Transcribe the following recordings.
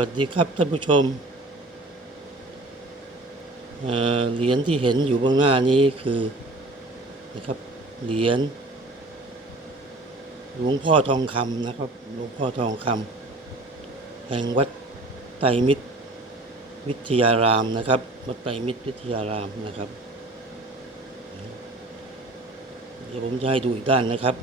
วัสดีครับท่านผู้ชมเเหรียญที่เห็นอยู่บื้องหน้านี้คือนะครับเหรียญหลวงพ่อทองคำนะครับ หลวงพ่อทองคำแห่งวัดไตรมิตรวิทยารามนะครับ วัดไตรมิตรวิทยารามนะครับ เดี๋ยวผมจะให้ดูอีกด้านนะครับ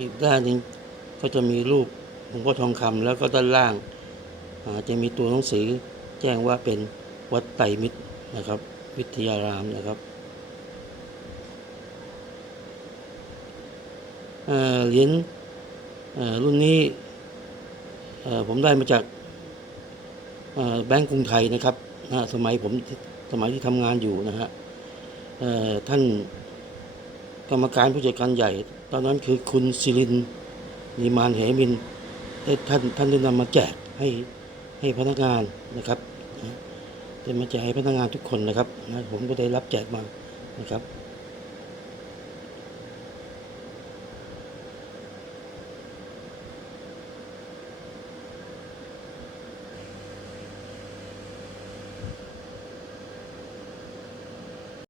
อีกด้านหนึ่งก็จะมีรูปหลวงพ่อทองคำแล้วก็ด้านล่างาจะมีตัวหนังสือแจ้งว่าเป็นวัดไตรมิตรนะครับ วิทยารามนะครับเหรียญรุ่นนี้ผมได้มาจากแบงก์กรุงไทยนะครับนะสมัยผมสมัยที่ทำงานอยู่นะฮะท่าน กรรมการผู้จัดการใหญ่ ตอนนั้นคือคุณศิรินนิมานเหมินได้ท่านท่านได้นำมาแจกให้ให้พนักงานนะครับนะได้มาแจกให้พนักงานทุกคนนะครับนะผมก็ได้รับแจกมานะครับ